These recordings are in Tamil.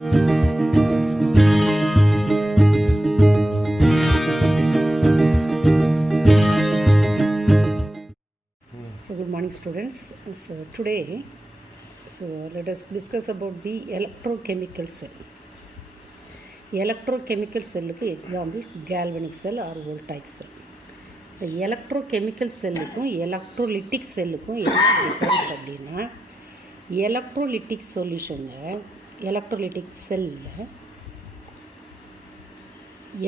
So good morning students. So today let us discuss about the electrochemical cell. Electrochemical cell க்கு example galvanic cell or voltaic cell. The electrochemical cell க்கும் electrolytic cell க்கும் என்ன difference அப்படின்னா electrolytic solutionல electrolytic cellல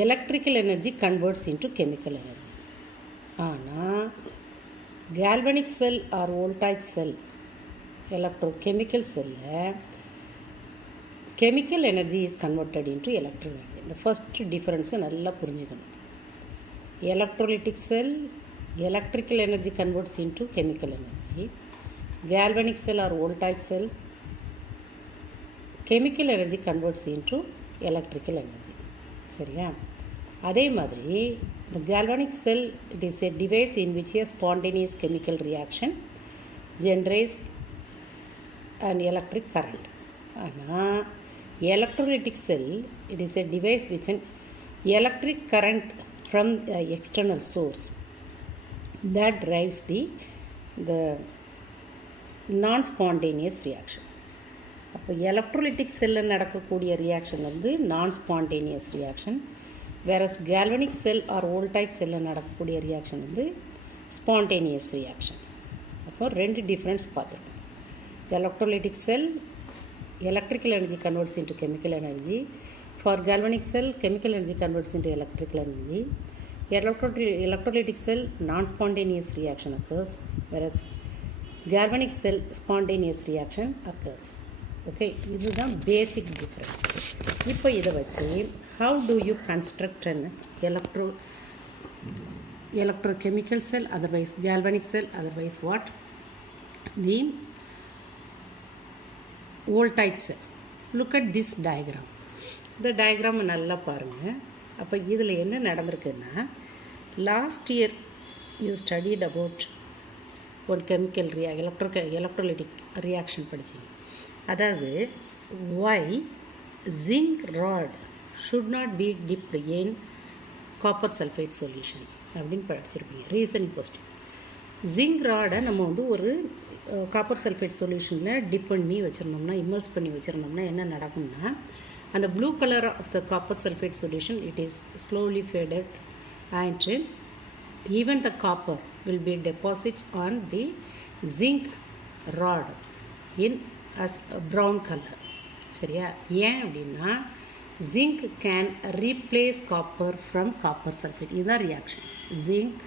electrical energy converts into chemical energy. ஆனால் galvanic cell or voltaic cell electrochemical cell chemical energy is converted into electrical energy. The first difference நல்லா புரிஞ்சுக்கணும். Electrolytic cell electrical energy converts into chemical energy. Galvanic cell or voltaic cell chemical energy converts into electrical energy. சரியா? அதே மாதிரி the galvanic cell, it is a device in which a spontaneous chemical reaction generates an electric current. ஆனால் electrolytic cell, it is a device which an electric current from the external source that drives the non-spontaneous reaction. அப்போ electrolytic cell நடக்கக்கூடிய reaction வந்து non-spontaneous reaction, whereas galvanic cell or voltaic cell நடக்கக்கூடிய reaction வந்து spontaneous reaction. அப்போ ரெண்டு difference பார்த்துருக்கோம். Electrolytic cell electrical energy converts into chemical energy. For galvanic cell chemical energy converts into electrical energy. Electrolytic cell non-spontaneous reaction occurs, whereas galvanic cell spontaneous reaction occurs. Okay, இதுதான் basic difference. இப்போ இதை வச்சு how do you construct an electrochemical cell, otherwise galvanic cell, otherwise what, the voltaic cell. Look at this diagram. இந்த diagram நல்லா பாருங்கள். அப்போ இதில் என்ன நடந்திருக்குன்னா last year you studied about one chemical electrolytic reaction படிச்சிங்க. அதாவது why zinc rod should not be dipped in copper sulfate solution அப்படின்னு படிச்சிருப்பீங்க. Reasoning question. ஜிங்க் ராடை நம்ம வந்து ஒரு காப்பர் சல்ஃபேட் சொல்யூஷனில் டிப் பண்ணி வச்சுருந்தோம்னா, இம்மர்ஸ் பண்ணி வச்சுருந்தோம்னா என்ன நடக்கும்னா, அந்த blue colour of the copper sulphate solution it is slowly faded and even the copper will be deposits on the zinc rod in as brown colour. சரியா? ஏன் அப்படின்னா zinc can replace copper from copper sulphate. இதுதான் reaction. Zinc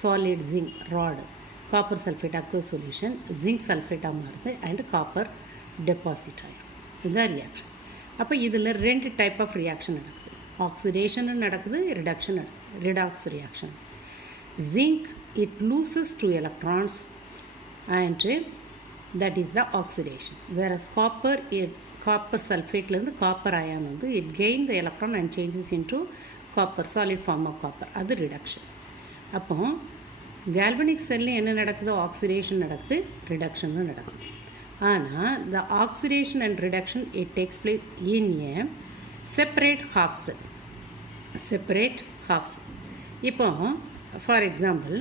solid zinc rod copper sulphate aqueous solution zinc சல்ஃபேட்டாக மாறுது அண்ட் காப்பர் டெபாசிட் ஆகிடும். இதுதான் ரியாக்ஷன். அப்போ இதில் ரெண்டு டைப் ஆஃப் ரியாக்ஷன் நடக்குது. ஆக்சிடேஷனும் நடக்குது, ரிடக்ஷன் நடக்குது. Redox reaction. Zinc it loses 2 electrons and that is the oxidation, whereas copper sulfateலேருந்து காப்பர் அயான் வந்து it gain the electron and changes into copper, solid form of copper. அது ரிடக்ஷன். அப்போ கேல்வனிக் செல்லில் என்ன நடக்குது? ஆக்சிடேஷன் நடக்குது, ரிடக்ஷனும் நடக்குது. ஆனால் the oxidation and reduction it takes place in a separate half cell. இப்போ ஃபார் எக்ஸாம்பிள்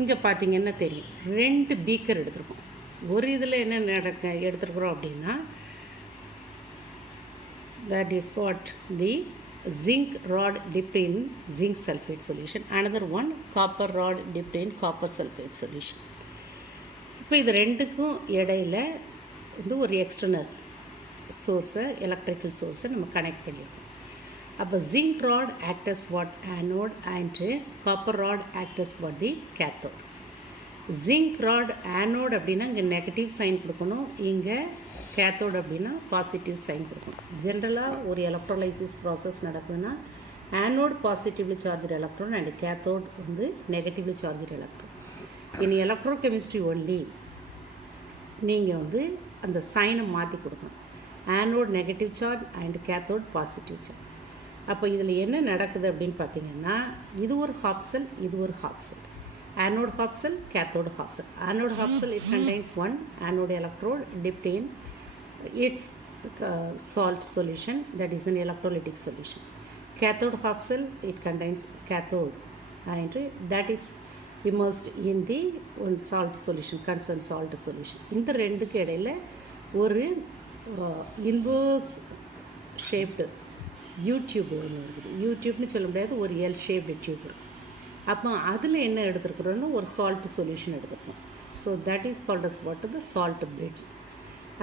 இங்கே பார்த்தீங்கன்னா தெரியும், 2 பீக்கர் எடுத்துருக்கோம். ஒரு இதில் என்ன எடுத்துருக்குறோம் அப்படின்னா that is what the zinc rod dipped in zinc sulfate solution, another one copper rod dipped in copper sulfate solution. இப்போ இது ரெண்டுக்கும் இடையில் வந்து ஒரு எக்ஸ்டர்னல் சோர்ஸை, எலக்ட்ரிக்கல் சோர்ஸை நம்ம கனெக்ட் பண்ணியிருக்கோம். அப்போ zinc rod act as what anode and copper rod act as what the cathode. Zinc rod anode அப்படின்னா இங்கே நெகட்டிவ் சைன் கொடுக்கணும், இங்கே கேத்தோடு அப்படின்னா பாசிட்டிவ் சைன் கொடுக்கணும். ஜென்ரலாக ஒரு எலக்ட்ரோலைசிஸ் ப்ராசஸ் நடக்குதுன்னா anode positively charge electron and cathode வந்து நெகட்டிவ்லி சார்ஜ் எலக்ட்ரான். இன் எலக்ட்ரோ கெமிஸ்ட்ரி ஒன்லி நீங்கள் வந்து அந்த சைனை மாற்றி கொடுக்கணும். Anode negative charge and cathode positive charge. அப்போ இதில் என்ன நடக்குது அப்படின்னு பார்த்தீங்கன்னா, இது ஒரு ஹாஃப் செல், இது ஒரு half sell. Anode half cell, cathode half cell. Anode half cell, it contains one anode electrode dipped in its salt solution, that is an electrolytic solution. Cathode half cell, it contains cathode and that is immersed in the salt solution, concerned salt solution. இந்த ரெண்டுக்கு இடையில் ஒரு இன்வர்ஸ் ஷேப்டு யூடியூப் ஒன்று இருக்குது. யூடியூப்னு சொல்ல முடியாது, ஒரு எல் ஷேப்டு டியூப் இருக்குது. அப்போ அதில் என்ன எடுத்துருக்குறோன்னு ஒரு சால்ட் சொல்யூஷன் எடுத்துருக்கோம். So that is called as what the salt bridge.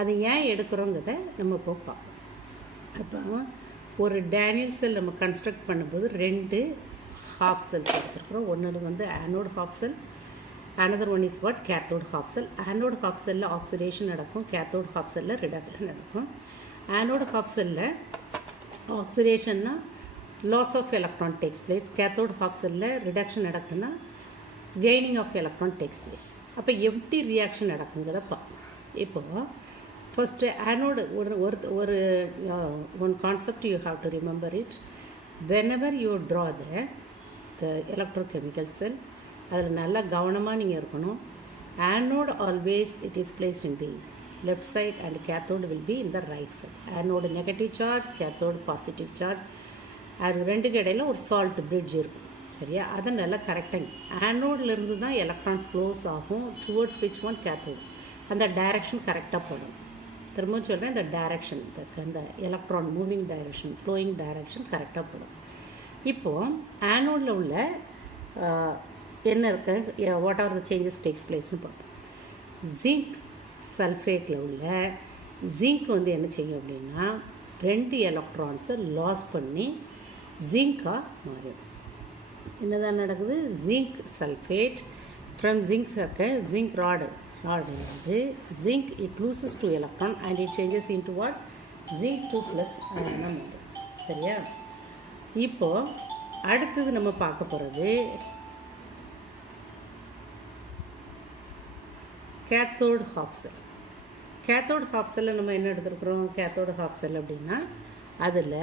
அது ஏன் எடுக்கிறோங்கிறத நம்ம இப்போ பார்ப்போம். அப்போ ஒரு டேனியல் செல் நம்ம கன்ஸ்ட்ரக்ட் பண்ணும்போது 2 ஹாஃப் செல்ஸ் எடுத்துருக்குறோம். ஒன்று வந்து anode half sell, another one is what cathode half cell. Anode half cell la oxidation nadakkum, cathode half cell la reduction nadakkum. Anode half cell la oxidation na loss of electron takes place, cathode half cell la reduction nadakuna gaining of electron takes place. அப்போ empty reaction நடக்குங்கிறத பார்ப்போம். இப்போ first anode ஒரு one concept you have to remember it. Whenever you draw the electrochemical cell, அதில் நல்லா கவனமாக நீங்கள் இருக்கணும். Anode always it is placed in the left side and cathode will be in the right side. Anode negative charge, cathode positive charge. அது ரெண்டுக்கு இடையில் ஒரு சால்ட் பிரிட்ஜ் இருக்கும். சரியா? அதை நல்லா கரெக்டாக ஆனோட்லேருந்து தான் எலக்ட்ரான் ஃப்ளோஸ் ஆகும் டுவர்ட்ஸ் விச் ஒன் கேத்தோடு. அந்த டைரக்ஷன் கரெக்டாக போடும். திரும்பவும் சொல்கிறேன், இந்த டைரக்ஷன், அந்த electron moving direction, flowing direction கரெக்டாக போடும். இப்போது ஆனோடில் உள்ள என்ன இருக்குது, what are the changes takes பிளேஸ்னு பார்ப்போம். ஜிங்க் சல்ஃபேட்டில் உள்ள ஜிங்க் வந்து என்ன செய்யும் அப்படின்னா 2 எலக்ட்ரான்ஸை லாஸ் பண்ணி ஜிங்காக மாறும். என்னதான் நடக்குது? Zinc sulphate from zinc rod வந்து zinc it loses 2 electron and it changes into what zinc 2+ மாறும். சரியா? இப்போது அடுத்தது நம்ம பார்க்க போகிறது cathode half cell. Cathode half செல்லில் நம்ம என்ன எடுத்துருக்குறோம்? கேத்தோடு ஹாஃப் செல் அப்படின்னா அதில்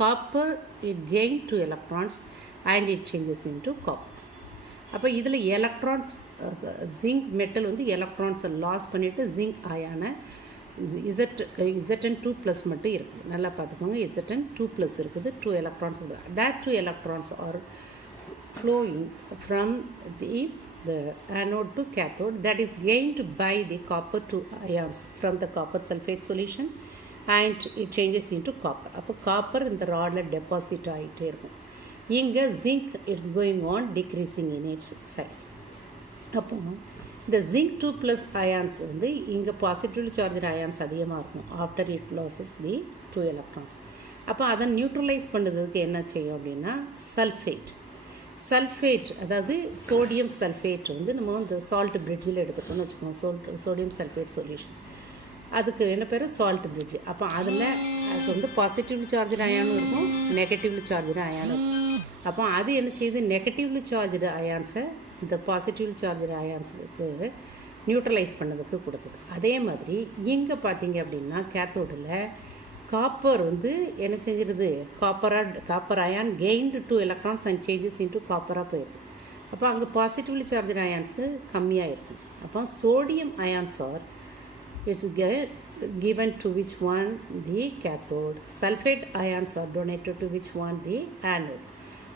copper it gain 2 electrons and it changes into copper. அப்போ இதில் எலக்ட்ரான்ஸ் ஜிங்க் மெட்டல் வந்து எலக்ட்ரான்ஸை லாஸ் பண்ணிவிட்டு ஜிங்க் ஆயான Zn2+ மட்டும் இருக்குது. நல்லா பார்த்துக்கோங்க, Zn2+ இருக்குது, 2 எலக்ட்ரான்ஸ் இருக்குது. that 2 electrons are flowing from the anode to cathode, that is gained by the copper 2 ions from the copper sulfate solution and it changes into copper. அப்போ காப்பர் இந்த ராடில் டெபாசிட் ஆகிட்டே இருக்கும். இங்கே zinc it's going on decreasing in it's size. அப்போ இந்த ஜிங்க் 2+ அயான்ஸ் வந்து இங்கே பாசிட்டிவ்லி சார்ஜ் அயான்ஸ் அதிகமாக இருக்கும் after it losses the 2 electrons. அப்போ அதை நியூட்ரலைஸ் பண்ணுறதுக்கு என்ன செய்யும் அப்படின்னா சல்ஃபேட், அதாவது சோடியம் சல்ஃபேட் வந்து நம்ம இந்த சால்ட் பிரிட்ஜில் எடுத்துக்கோன்னு வச்சுக்கோங்க. சோடியம் சல்ஃபேட் சொல்யூஷன், அதுக்கு என்ன பேர்? Salt bridge. அப்போ அதில் அது வந்து பாசிட்டிவ்லி சார்ஜ் அயானும் இருக்கும், நெகட்டிவ்லி சார்ஜ் அயானும் இருக்கும். அப்போ அது என்ன செய்யுது? நெகட்டிவ்லி சார்ஜ் அயான்ஸை இந்த பாசிட்டிவ்லி சார்ஜ் அயான்ஸுக்கு நியூட்ரலைஸ் பண்ணதுக்கு கொடுக்குது. அதே மாதிரி இங்கே பார்த்தீங்க அப்படின்னா கேத்தோடில் காப்பர் வந்து என்ன செஞ்சிருது? Copper ion gained 2 electrons and changes into காப்பராக போயிடுது. அப்போ அங்கே பாசிட்டிவ்லி சார்ஜ் அயான்ஸுக்கு கம்மியாக இருக்கும். அப்போ sodium ions are it's given to which one? The cathode. Sulfate ions are donated to which one? The anode.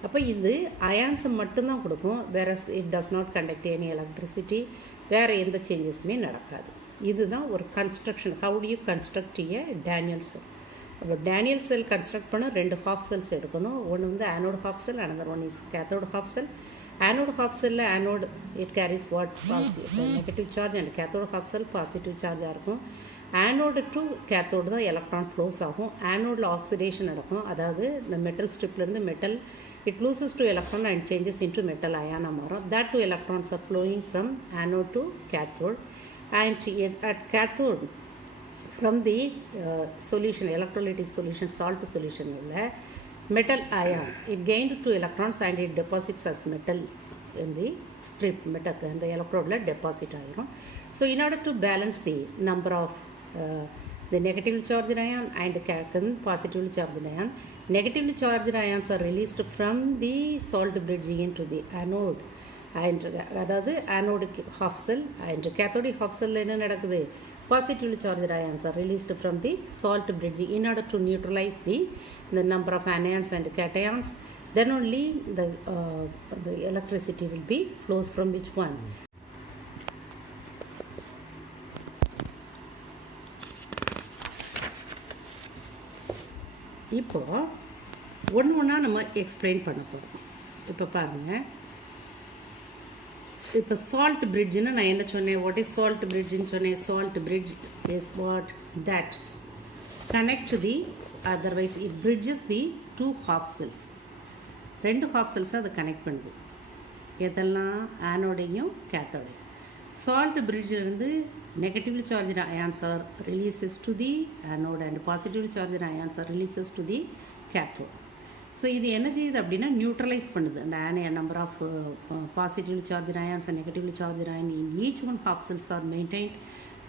அப்போ இது அயான்ஸை மட்டும்தான் கொடுக்கும், வேற it does not conduct any electricity, வேறு எந்த சேஞ்சஸுமே நடக்காது. இதுதான் ஒரு construction. How do you construct a Daniel செல்? அப்போ டேனியல் செல் கன்ஸ்ட்ரக்ட் பண்ண 2 ஹாஃப் செல்ஸ் எடுக்கணும். ஒன்று வந்து anode half cell, another one is cathode half cell. Anode half செல்லில் anode it carries what negative charge and cathode half cell positive சார்ஜாக இருக்கும். ஆனோடு டு கேத்தோடு தான் எலக்ட்ரான் ஃப்ளோஸ் ஆகும். ஆனோடில் ஆக்சிடேஷன் நடக்கும், அதாவது இந்த மெட்டல் ஸ்ட்ரிப்லேருந்து metal it loses 2 electron and changes into metal ion மாறும். that 2 electrons are flowing from anode to cathode and at cathode from the solution, electrolytic solution, salt solution உள்ள metal ion it gained 2 electrons and it deposits as metal in the strip. metal அந்த electrode deposit ஆகிரும். So in order to balance the number of the negatively charged ion and positively charged ion, negatively charged ions are released from the salt bridge into the anode and அதாவது anodic half cell and cathodic half cell என்ன நடக்குது? positively charged ions are released from the salt bridge in order to neutralize the number of anions and cations. Then only the electricity will be flows from which one? இப்போ ஒன்றா நம்ம எக்ஸ்பிளைன் பண்ண போகிறோம். இப்போ பாருங்கள், இப்போ சால்ட் பிரிட்ஜுன்னு நான் என்ன சொன்னேன்? வாட் இஸ் சால்ட் பிரிட்ஜுன்னு சொன்னேன். Salt bridge is what that connect the otherwise it bridges the two half cells. ரெண்டு ஹாஃப் செல்ஸை அதை கனெக்ட் பண்ணுது. எதெல்லாம்? ஆனோடையும் கேத்தோடையும். சால்ட் பிரிட்ஜிலிருந்து negatively charged ions are releases to the anode and positively charged ions are releases to the cathode. So இது என்ன செய்யுது அப்படின்னா நியூட்ரலைஸ் பண்ணுது அந்த number of positively charge ions and negatively charge ion in each one half cells are maintained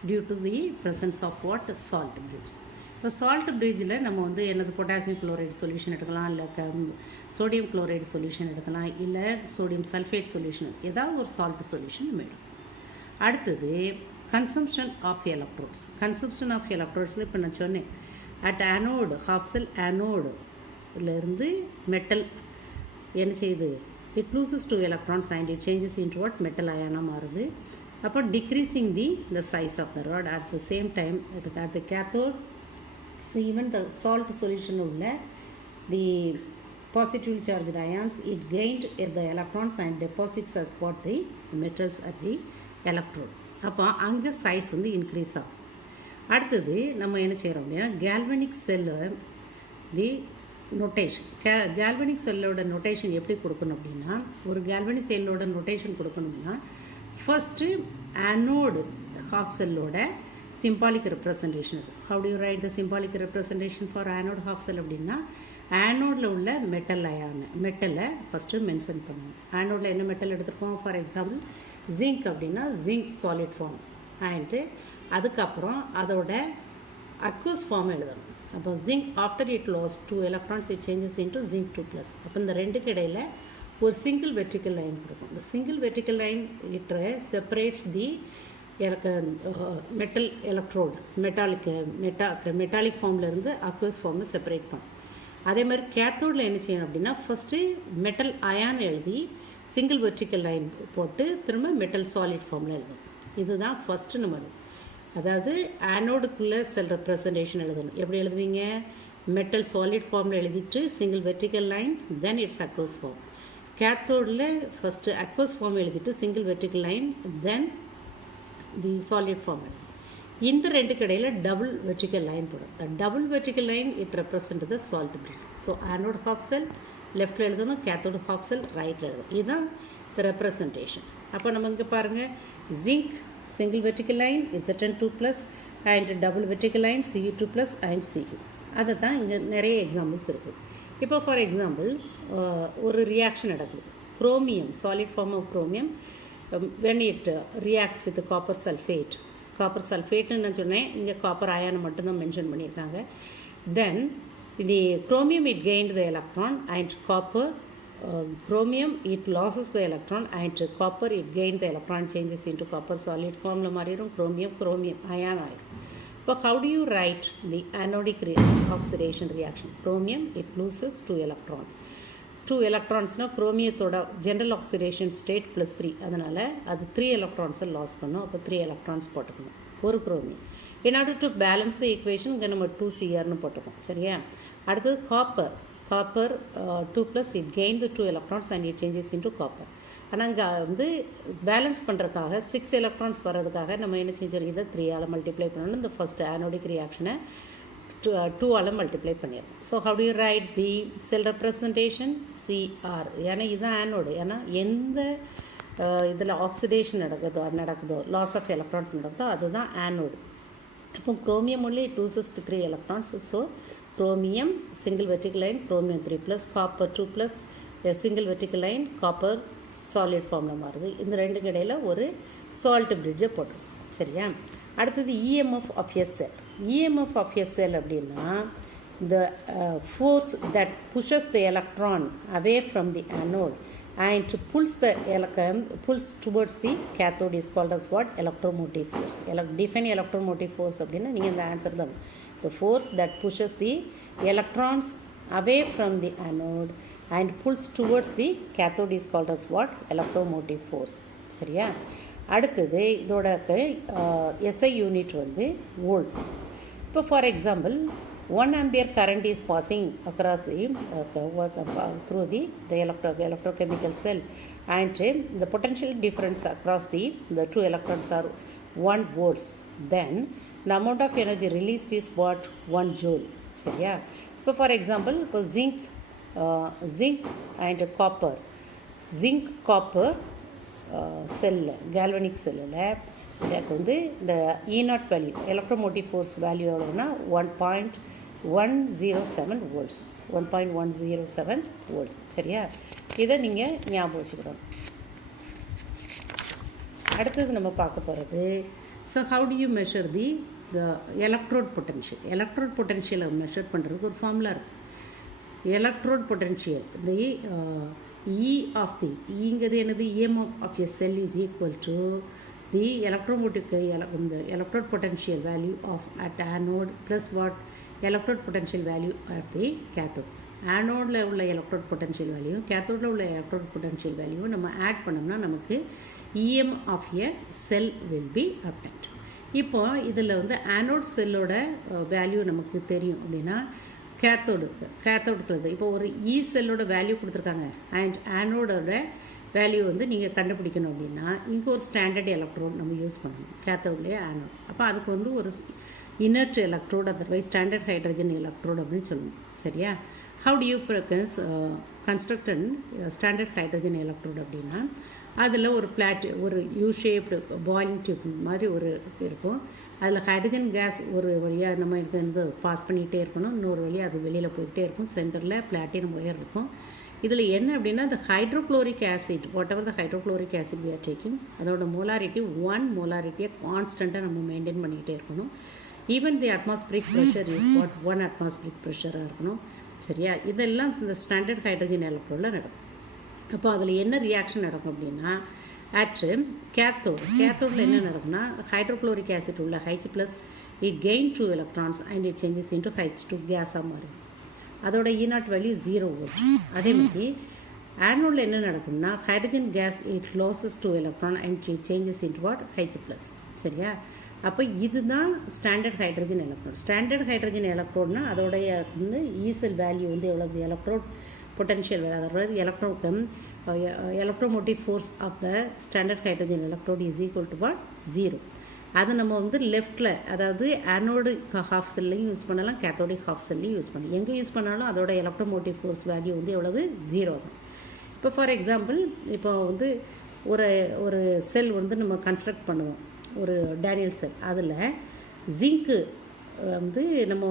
due to the presence of what? Salt bridge. இப்போ சால்ட் பிரிட்ஜில் நம்ம வந்து என்னது பொட்டாசியம் குளோரைடு சொல்யூஷன் எடுக்கலாம், இல்லை சோடியம் குளோரைடு சொல்யூஷன் எடுக்கலாம், இல்லை சோடியம் சல்ஃபேட் சொல்யூஷன், ஏதாவது ஒரு சால்ட் சொல்யூஷன் நம்ம எடுக்கலாம். அடுத்தது consumption of electrodes. Consumption of எலக்ட்ரோட்ஸில் இப்போ நான் சொன்னேன், அட் ஆனோடு ஹாஃப் செல் ஆனோடுலேருந்து மெட்டல் என்ன செய்யுது? It loses 2 electrons and it changes into what? Metal அயனாக மாறுது. அப்போ decreasing the size of the rod. At the same time at the cathode, so even the salt solution உள்ள the positively charged ions, it gained the electrons and deposits as what? The metals at the electrode. அப்போ அங்கே சைஸ் வந்து இன்க்ரீஸ் ஆகும். அடுத்தது நம்ம என்ன செய்கிறோம் அப்படின்னா galvanic cell the notation. Galvanic செல்லோட நொட்டேஷன் எப்படி கொடுக்கணும் அப்படின்னா, ஒரு கேல்வனிக் செல்லோட நொட்டேஷன் கொடுக்கணும்னா ஃபஸ்ட்டு ஆனோடு ஹாஃப் செல்லோட சிம்பாலிக் ரெப்ரசன்டேஷன் இருக்குது. How do you write the symbolic representation for anode half cell அப்படின்னா, ஆனோடில் உள்ள மெட்டலை ஃபஸ்ட்டு மென்ஷன் பண்ணணும். ஆனோடில் என்ன மெட்டல் எடுத்துருக்கோம்? ஃபார் எக்ஸாம்பிள் ஜிங்க் அப்படின்னா ஜிங்க் சாலிட் ஃபார்ம் ஆயிட்டு அதுக்கப்புறம் அதோட அக்வஸ் ஃபார்ம் எழுதணும். அப்போ zinc after it loss 2 electrons it changes into zinc 2+. அப்போ இந்த ரெண்டுக்கு இடையில் ஒரு சிங்கிள் வெர்டிக்கல் லைன் கொடுக்கும். இந்த single vertical line it separates the metal electrode metallic ஃபார்ம்லேருந்து அக்வஸ் ஃபார்மை செப்பரேட் பண்ணும். அதே மாதிரி கேத்தோடில் என்ன செய்யணும் அப்படின்னா ஃபஸ்ட்டு மெட்டல் அயான் எழுதி சிங்கிள் வெர்டிக்கல் லைன் போட்டு திரும்ப மெட்டல் சாலிட் ஃபார்மில் எழுதணும். இதுதான் ஃபஸ்ட்டு நம்ம அதாவது ஆனோடுக்குள்ளே செல் ரெப்ரசன்டேஷன் எழுதணும். எப்படி எழுதுவீங்க? மெட்டல் சாலிட் ஃபார்மில் எழுதிட்டு single vertical line, then it's aqueous form. கேத்தோடில் ஃபஸ்ட்டு அக்வஸ் ஃபார்ம் எழுதிட்டு single vertical line, then the solid form எழுதணும். இந்த ரெண்டுக்கு இடையில் டபுள் வெர்டிக்கல் லைன் போடும். The double vertical line it represent the salt bridge. So anode half cell லெஃப்டில் எழுதணும், கேத்தோடு ஹாஃப் செல் ரைட்டில் எழுதணும். இதுதான் த ரெப்ரசன்டேஷன். அப்போ நம்ம இங்கே பாருங்கள், zinc single vertical line Zn2+ and double vertical line Cu2+ and Cu. அதை தான் இங்கே நிறைய எக்ஸாம்பிள்ஸ் இருக்குது. இப்போ ஃபார் எக்ஸாம்பிள் ஒரு ரியாக்ஷன் நடக்குது. Chromium solid form of chromium when it reacts with copper sulphate. Copper சல்ஃபேட்டுன்னு நான் சொன்னேன், இங்கே காப்பர் அயானை மட்டும்தான் மென்ஷன் பண்ணியிருக்காங்க. தென் the chromium it gained the electron and copper chromium it loses the electron and copper it gained the electron changes into copper solid formல மாறிடும். chromium ion ஆயிடும். இப்போ how do you write the anodic oxidation reaction? chromium it loses 2 electronsனா குரோமியத்தோட ஜென்ரல் ஆக்சிடேஷன் ஸ்டேட் +3, அதனால் அது 3 electronsை லாஸ் பண்ணும். அப்போ 3 electrons போட்டுக்கணும் ஒரு chromium. in order to balance the equation இங்கே நம்ம 2Crன்னு போட்டுக்கோம். சரியா? அடுத்தது copper 2+ it gained the 2 electrons and it changes into copper. ஆனால் இங்கே வந்து பேலன்ஸ் பண்ணுறதுக்காக 6 electrons வர்றதுக்காக நம்ம என்ன செஞ்சோம்? இதை 3ஆல் மல்டிப்ளை பண்ணணும். இந்த ஃபஸ்ட்டு ஆனோடிக் ரியாக்ஷனை 2ஆல் மல்டிப்ளை பண்ணிடணும். So how to you right the sell representation? Cr. ஏன்னா இதுதான் ஆனோடு. ஏன்னா எந்த இதில் ஆக்சிடேஷன் நடக்குதோ லாஸ் ஆஃப் எலக்ட்ரான்ஸ் நடக்குதோ அதுதான் ஆனோடு. இப்போ chromium only it loses to 3 electrons. So chromium single vertical line chromium 3+, copper 2+, single vertical line copper solid ஃபார்மில் மாறுது. இந்த ரெண்டுக்கு இடையில் ஒரு சால்ட் பிரிட்ஜை போட்டுருக்கோம். சரியா? அடுத்தது EMF of a cell. EMF of a cell அப்படின்னா the force that pushes the electron away from the anode and pulls the electron pulls towards the cathode is called as what? Electromotive force. Define electromotive force அப்படின்னா நீங்கள் இந்த ஆன்சர் தான். The force that pushes the electrons away from the anode and pulls towards the cathode is called as what? Electromotive force. சரியா? அடுத்தது இதோட SI யூனிட் வந்து வோல்ட்ஸ். இப்போ for example 1 ampere current is passing across the through the electrochemical cell, and the potential difference across the two electrons are 1 volts. Then the amount of energy released is what? 1 joule. சரியா? இப்போ ஃபார் எக்ஸாம்பிள் இப்போ zinc and copper செல்லில் galvanic செல்லில் எனக்கு வந்து இந்த E0 value electromotive force value எவ்வளோன்னா 1.107 வோல்ட்ஸ். 1.107 வோல்ட்ஸ். சரியா? இதை நீங்கள் ஞாபகம் வச்சுக்கணும். அடுத்தது நம்ம பார்க்க போகிறது, so how do you measure the electrode potential. Electrode பொட்டன்ஷியலை மெஷர் பண்ணுறதுக்கு ஒரு ஃபார்முலா இருக்குது. Electrode potential the E of the இங்கிறது என்னது? EMF of a cell is equal to the electromotive electrode potential value of at anode plus what? Electrode potential value at the cathode. ஆனோடில் உள்ள எலக்ட்ரோட் பொட்டன்ஷியல் வேல்யூ கேத்தோடில் உள்ள எலக்ட்ரோட் பொட்டன்ஷியல் வேல்யூ நம்ம ஆட் பண்ணோம்னா நமக்கு EM of a cell will be obtained. இப்போ இதில் வந்து ஆனோட் செல்லோட வேல்யூ நமக்கு தெரியும் அப்படின்னா கேத்தோடுக்கு இப்போ ஒரு இ செல்லோட வேல்யூ கொடுத்துருக்காங்க அண்ட் ஆனோடோட வேல்யூ வந்து நீங்கள் கண்டுபிடிக்கணும் அப்படின்னா இங்கே ஒரு ஸ்டாண்டர்ட் எலக்ட்ரோட் நம்ம யூஸ் பண்ணணும் கேத்தோட்லேயே ஆனோட். அப்போ அதுக்கு வந்து ஒரு inert electrode otherwise standard hydrogen electrode அப்படின்னு சொல்லணும். சரியா? How do you construct and standard hydrogen electrode அப்படின்னா அதில் ஒரு யூ ஷேப்டு பாயிலிங் டியூப் மாதிரி ஒரு இருக்கும். அதில் ஹைட்ரஜன் கேஸ் ஒரு வழியாக நம்ம வந்து பாஸ் பண்ணிகிட்டே இருக்கணும், இன்னொரு வழியாக அது வெளியில் போய்கிட்டே இருக்கும். சென்டரில் பிளாட்டினம் ஒயர் இருக்கும். இதில் என்ன அப்படின்னா the hydrochloric acid, whatever the hydrochloric acid we are taking, அதோட molarity 1 molarity கான்ஸ்டண்ட்டாக நம்ம மெயின்டைன் பண்ணிக்கிட்டே இருக்கணும். Even the atmospheric pressure is what? 1 atmospheric ப்ரெஷராக இருக்கணும். சரியா? இதெல்லாம் இந்த ஸ்டாண்டர்ட் ஹைட்ரஜன் எலக்ட்ரோடில் நடக்கும். அப்போ அதில் என்ன ரியாக்ஷன் நடக்கும் அப்படின்னா கேத்தோடில் என்ன நடக்கும்னா ஹைட்ரோக்ளோரிக் ஆசிட் உள்ள H+, it gain 2 electrons and it changes into H2 கேஸாக மாறும். அதோட E0 வேல்யூ 0 வோல்ட். அதே மாதிரி ஆனோடில் என்ன நடக்கும்னா hydrogen case it losses 2 electron and it changes into what? H+. சரியா? அப்போ இதுதான் standard hydrogen electrode. Standard hydrogen எலக்ட்ரோட்னா அதோடைய வந்து ஈசல் வேல்யூ வந்து எவ்வளவு? எலக்ட்ரோட் பொட்டன்ஷியல் வேல்யூ, அதாவது electromotive force of the standard hydrogen electrode is equal to what? 0. அது நம்ம வந்து லெஃப்டில், அதாவது ஆனோடு ஹாஃப் செல்லையும் யூஸ் பண்ணலாம், கேத்தோடிக் ஹாஃப் செல்லையும் யூஸ் பண்ணலாம். எங்கே யூஸ் பண்ணாலும் அதோட எலக்ட்ரோமோட்டிவ் ஃபோர்ஸ் வேல்யூ வந்து எவ்வளவு? 0 தான். இப்போ ஃபார் எக்ஸாம்பிள் இப்போ வந்து ஒரு செல் வந்து நம்ம கன்ஸ்ட்ரக்ட் பண்ணுவோம், ஒரு டேனியல் செல். அதில் ஜிங்க்கு வந்து நம்ம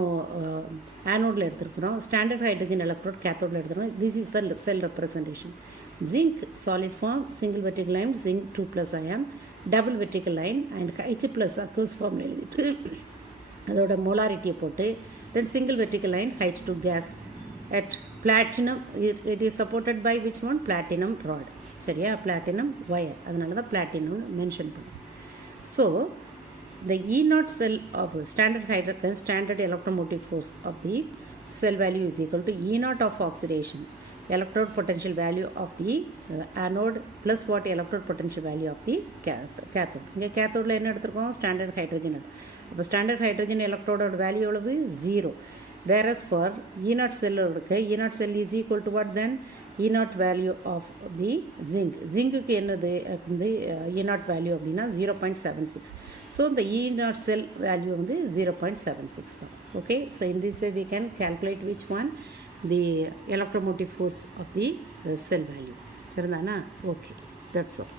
ஆனோடில் எடுத்துருக்குறோம், ஸ்டாண்டர்ட் ஹைட்ரஜன் எலக்ட்ரோட் கேத்தோடில் எடுத்துருக்கோம். This is the sell representation. zinc solid form, single vertical line zinc 2+ ion, double vertical line and H+ aqueous form எழுதிட்டு அதோட மோலாரிட்டியை போட்டு then single vertical line H2 gas at platinum. It is supported by which one? Platinum rod. சரியா? platinum wire. அதனால தான் platinum மென்ஷன் பண்ணு. So the E0 cell of standard electromotive force of the cell value is equal to E0 of oxidation, electrode potential value of the anode plus what? Electrode potential value of the cathode. இங்கே கேத்தோடில் என்ன எடுத்துருக்கோம்? Standard hydrogen. அப்போ ஸ்டாண்டர்ட் ஹைட்ரஜன் எலக்ட்ரோடோட வேல்யூ எவ்வளவு? 0. whereas for E0 cell E0 cell is equal to what then? E0 value of the zinc என்னது வந்து E0 value அப்படின்னா 0.76. so the E0 cell value வந்து 0.76 தான். okay, so in this way we can calculate which one? The electromotive force of the cell value. சரிதானா? okay, that's all.